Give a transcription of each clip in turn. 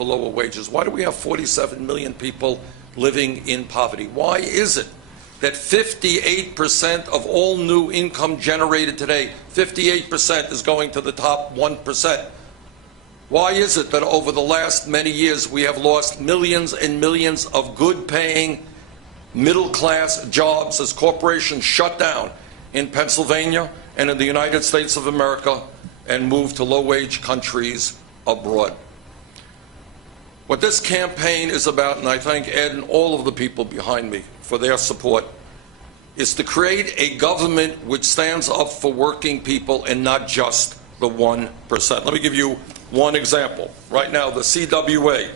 for lower wages? Why do we have 47 million people living in poverty? Why is it that 58% of all new income generated today, 58% is going to the top 1%? Why is it that over the last many years we have lost millions and millions of good-paying, middle-class jobs as corporations shut down in Pennsylvania and in the United States of America and moved to low-wage countries abroad? What this campaign is about, and I thank Ed and all of the people behind me for their support, is to create a government which stands up for working people and not just the 1%. Let me give you one example. Right now, the CWA,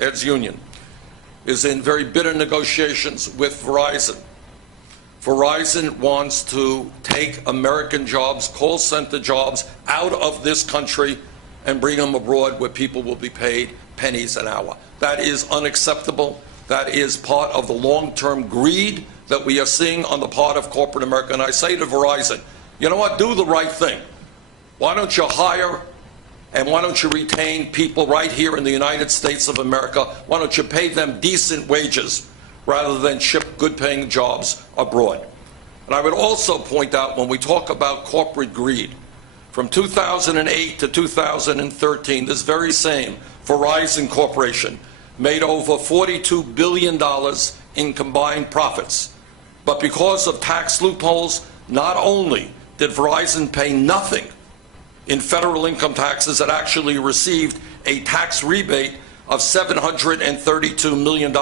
Ed's union, is in very bitter negotiations with Verizon. Verizon wants to take American jobs, call center jobs, out of this country and bring them abroad where people will be paid pennies an hour. That is unacceptable. That is part of the long-term greed that we are seeing on the part of corporate America. And I say to Verizon, you know what, do the right thing. Why don't you hire and why don't you retain people right here in the United States of America? Why don't you pay them decent wages rather than ship good-paying jobs abroad? And I would also point out, when we talk about corporate greed, from 2008 to 2013, this very same Verizon Corporation made over $42 billion in combined profits. But because of tax loopholes, not only did Verizon pay nothing in federal income taxes, it actually received a tax rebate of $732 million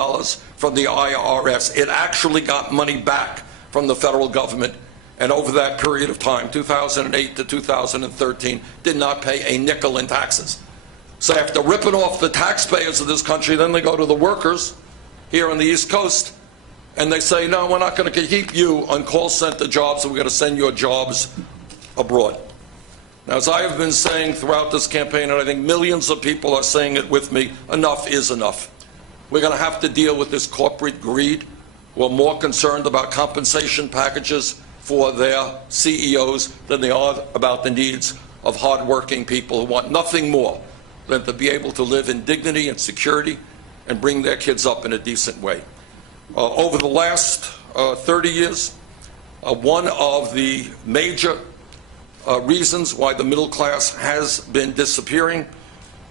from the IRS. It actually got money back from the federal government, and over that period of time, 2008 to 2013, did not pay a nickel in taxes. So after ripping off the taxpayers of this country, then they go to the workers here on the East Coast, and they say, no, we're not going to keep you on call center jobs, and we're going to send your jobs abroad. Now, as I have been saying throughout this campaign, and I think millions of people are saying it with me, enough is enough. We're going to have to deal with this corporate greed. We're more concerned about compensation packages for their CEOs than they are about the needs of hardworking people who want nothing more than to be able to live in dignity and security and bring their kids up in a decent way. Over the last 30 years, one of the major reasons why the middle class has been disappearing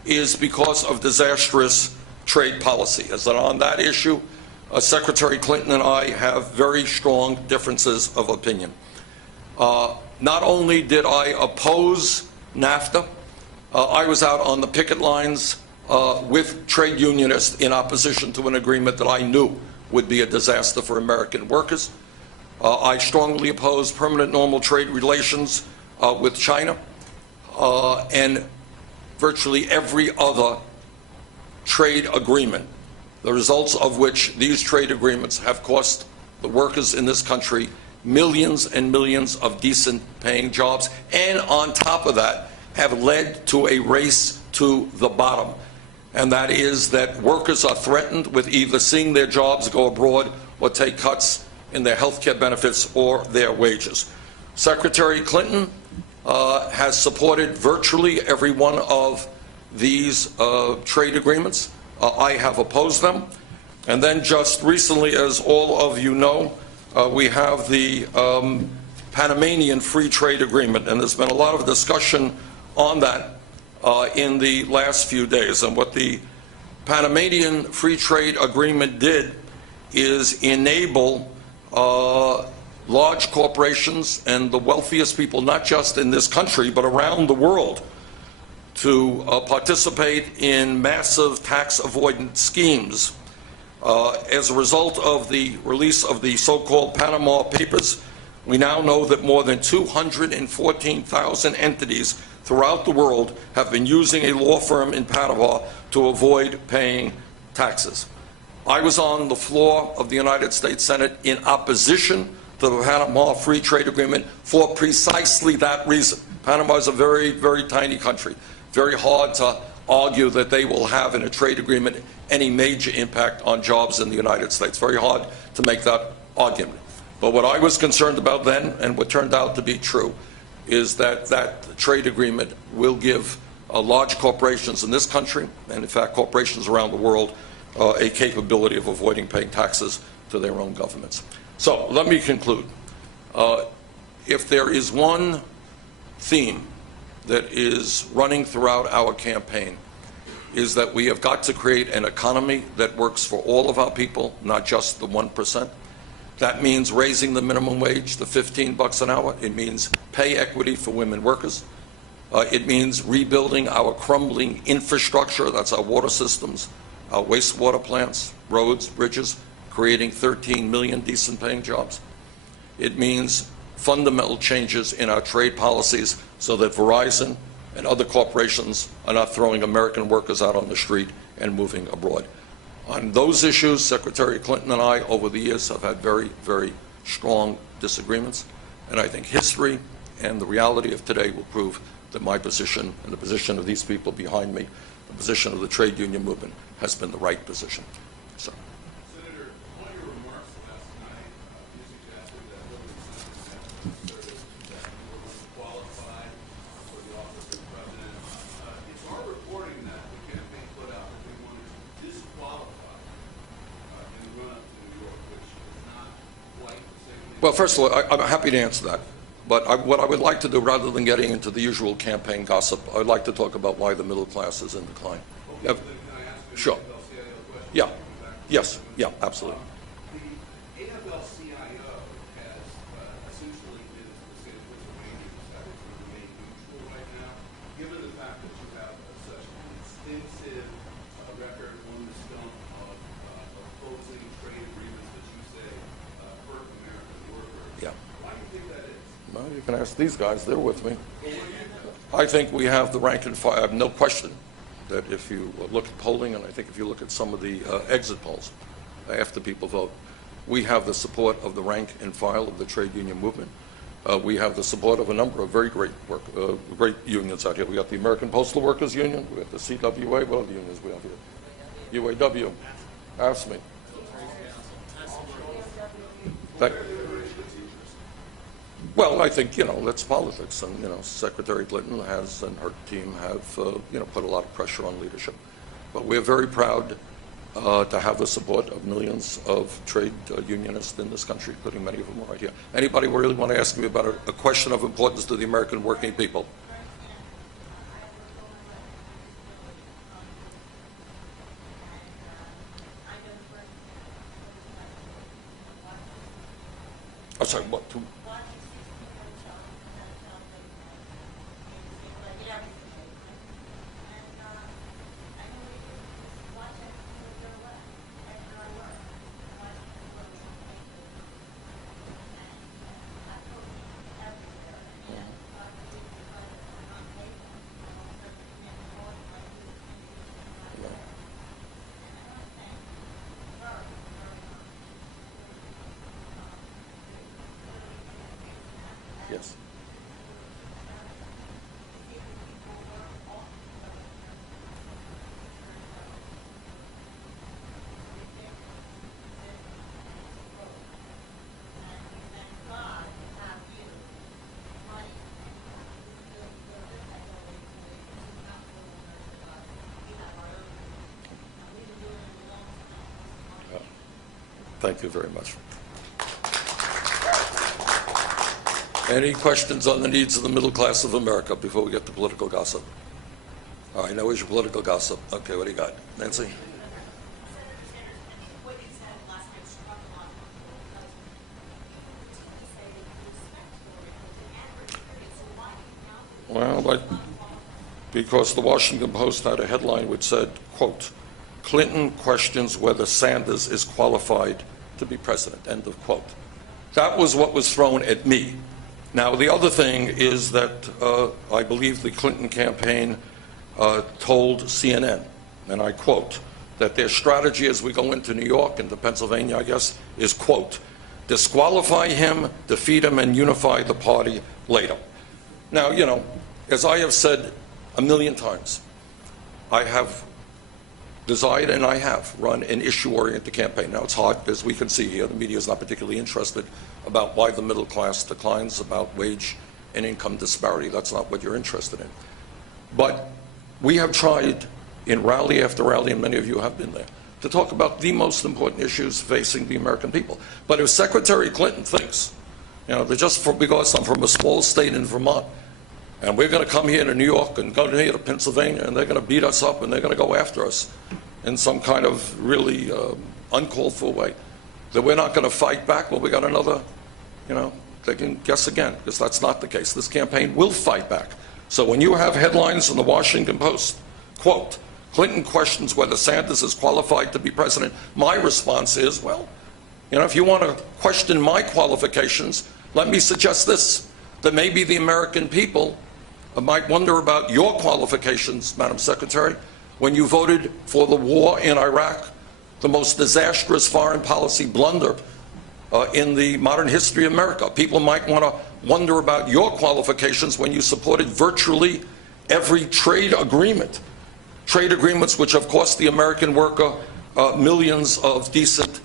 is because of disastrous trade policy. As on that issue, Secretary Clinton and I have very strong differences of opinion. Not only did I oppose NAFTA, I was out on the picket lines with trade unionists in opposition to an agreement that I knew would be a disaster for American workers. I strongly oppose permanent normal trade relations with China and virtually every other trade agreement, the results of which these trade agreements have cost the workers in this country millions and millions of decent paying jobs, and on top of that have led to a race to the bottom. And that is that workers are threatened with either seeing their jobs go abroad or take cuts in their health care benefits or their wages. Secretary Clinton has supported virtually every one of these trade agreements. I have opposed them. And then just recently, as all of you know, we have the Panamanian Free Trade Agreement, and there's been a lot of discussion on that in the last few days. And what the Panamanian Free Trade Agreement did is enable large corporations and the wealthiest people, not just in this country, but around the world, to participate in massive tax avoidance schemes. As a result of the release of the so-called Panama Papers, we now know that more than 214,000 entities throughout the world have been using a law firm in Panama to avoid paying taxes. I was on the floor of the United States Senate in opposition to the Panama Free Trade Agreement for precisely that reason. Panama is a very, very tiny country. Very hard to argue that they will have in a trade agreement any major impact on jobs in the United States. Very hard to make that argument. But what I was concerned about then, and what turned out to be true, is that that trade agreement will give large corporations in this country, and in fact corporations around the world, a capability of avoiding paying taxes to their own governments. So let me conclude. If there is one theme that is running throughout our campaign, is that we have got to create an economy that works for all of our people, not just the 1%. That means raising the minimum wage to $15 an hour. It means pay equity for women workers. It means rebuilding our crumbling infrastructure, that's our water systems, our wastewater plants, roads, bridges, creating 13 million decent paying jobs. It means fundamental changes in our trade policies so that Verizon and other corporations are not throwing American workers out on the street and moving abroad. On those issues, Secretary Clinton and I, over the years, have had very, very strong disagreements. And I think history and the reality of today will prove that my position and the position of these people behind me, the position of the trade union movement, has been the right position. So. Senator, one of your remarks last night, you suggested that Hillary Clinton was qualified for the office of president. It's our reporting that the campaign put out that they wanted to disqualify in the run-up to New York, which is not quite the same thing. Well, first of all, I'm happy to answer that. But what I would like to do, rather than getting into the usual campaign gossip, I'd like to talk about why the middle class is in decline. Okay, can I ask you Sure. an AFL-CIO question? Yeah. Yes. Yeah, absolutely. The AFL-CIO has essentially been the state of Pennsylvania decided to remain neutral right now, given the fact that you have such an extensive record on the stump of opposing trade agreements that you say hurt American workers. Yeah. Why do you think that is? Well, you can ask these guys. They're with me. I think we have the rank and file. I have no question that if you look at polling, and I think if you look at some of the exit polls after people vote, we have the support of the rank and file of the trade union movement. We have the support of a number of very great great unions out here. We got the American Postal Workers Union. We have the CWA. What other unions we have here? UAW. AFSCME. Well, I think, that's politics. And, Secretary Clinton has and her team have, put a lot of pressure on leadership. But we're very proud to have the support of millions of trade unionists in this country, including many of them right here. Anybody really want to ask me about a question of importance to the American working people? I'm sorry, what? Yes. Thank you very much. Any questions on the needs of the middle class of America before we get to political gossip? All right, now where's your political gossip? Okay, what do you got? Nancy? Well, because the Washington Post had a headline which said, quote, Clinton questions whether Sanders is qualified to be president, end of quote. That was what was thrown at me. Now, the other thing is that I believe the Clinton campaign told CNN, and I quote, that their strategy as we go into New York and to Pennsylvania, I guess, is, quote, disqualify him, defeat him, and unify the party later. Now, as I have said a million times, I have desired and I have run an issue-oriented campaign. Now, it's hard, as we can see here. The media is not particularly interested about why the middle class declines, about wage and income disparity. That's not what you're interested in. But We have tried in rally after rally, and many of you have been there, to talk about the most important issues facing the American people. But if Secretary Clinton thinks, that just because I'm from a small state in Vermont, and we're going to come here to New York and go here to Pennsylvania, and they're going to beat us up and they're going to go after us in some kind of really uncalled for way, that we're not going to fight back, well, we got another, they can guess again, because that's not the case. This campaign will fight back. So when you have headlines in the Washington Post, quote, Clinton questions whether Sanders is qualified to be president, my response is, well, if you want to question my qualifications, let me suggest this, that maybe the American people might wonder about your qualifications, Madam Secretary, when you voted for the war in Iraq, the most disastrous foreign policy blunder in the modern history of America. People might want to wonder about your qualifications when you supported virtually every trade agreements which have cost the American worker millions of decent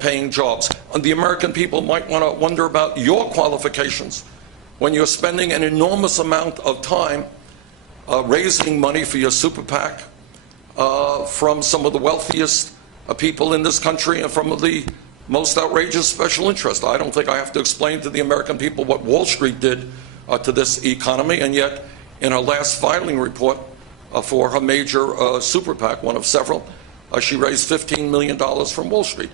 paying jobs. And the American people might want to wonder about your qualifications when you're spending an enormous amount of time raising money for your super PAC from some of the wealthiest people in this country and from the most outrageous special interest. I don't think I have to explain to the American people what Wall Street did to this economy, and yet in her last filing report for her major super PAC, one of several, she raised $15 million from Wall Street.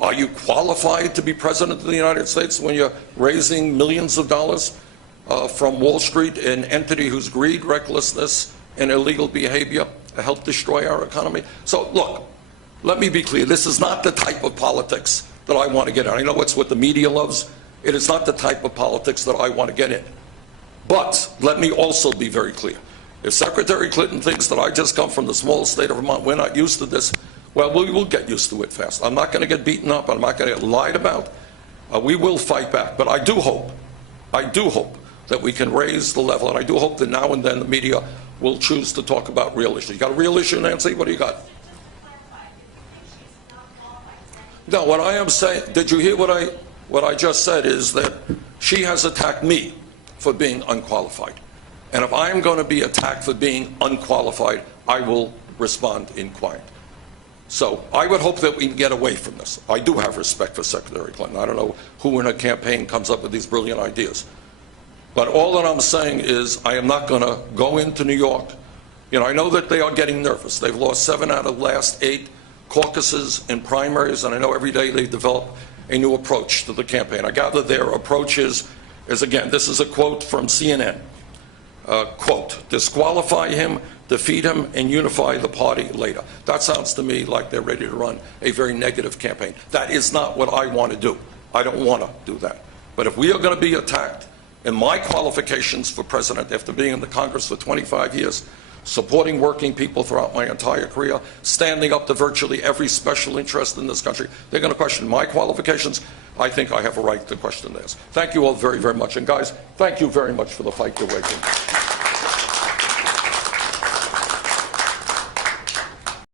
Are you qualified to be president of the United States when you're raising millions of dollars from Wall Street, an entity whose greed, recklessness, and illegal behavior helped destroy our economy? So look, let me be clear. This is not the type of politics that I want to get in. I know it's what the media loves. It is not the type of politics that I want to get in. But let me also be very clear. If Secretary Clinton thinks that I just come from the small state of Vermont, we're not used to this, well, we will get used to it fast. I'm not going to get beaten up. I'm not going to get lied about. We will fight back. But I do hope that we can raise the level, and I do hope that now and then the media will choose to talk about real issues. You got a real issue, Nancy? What do you got? No, what I am saying, did you hear what I just said is that she has attacked me for being unqualified. And if I am going to be attacked for being unqualified, I will respond in kind. So I would hope that we can get away from this. I do have respect for Secretary Clinton. I don't know who in her campaign comes up with these brilliant ideas. But all that I'm saying is I am not going to go into New York. I know that they are getting nervous. They've lost 7 out of the last 8 caucuses and primaries, and I know every day they develop a new approach to the campaign. I gather their approach is again, this is a quote from CNN. Quote, disqualify him, defeat him, and unify the party later. That sounds to me like they're ready to run a very negative campaign. That is not what I want to do. I don't want to do that. But if we are going to be attacked in my qualifications for president after being in the Congress for 25 years, supporting working people throughout my entire career, standing up to virtually every special interest in this country, they're going to question my qualifications. I think I have a right to question theirs. Thank you all very, very much. And guys, thank you very much for the fight you're waging.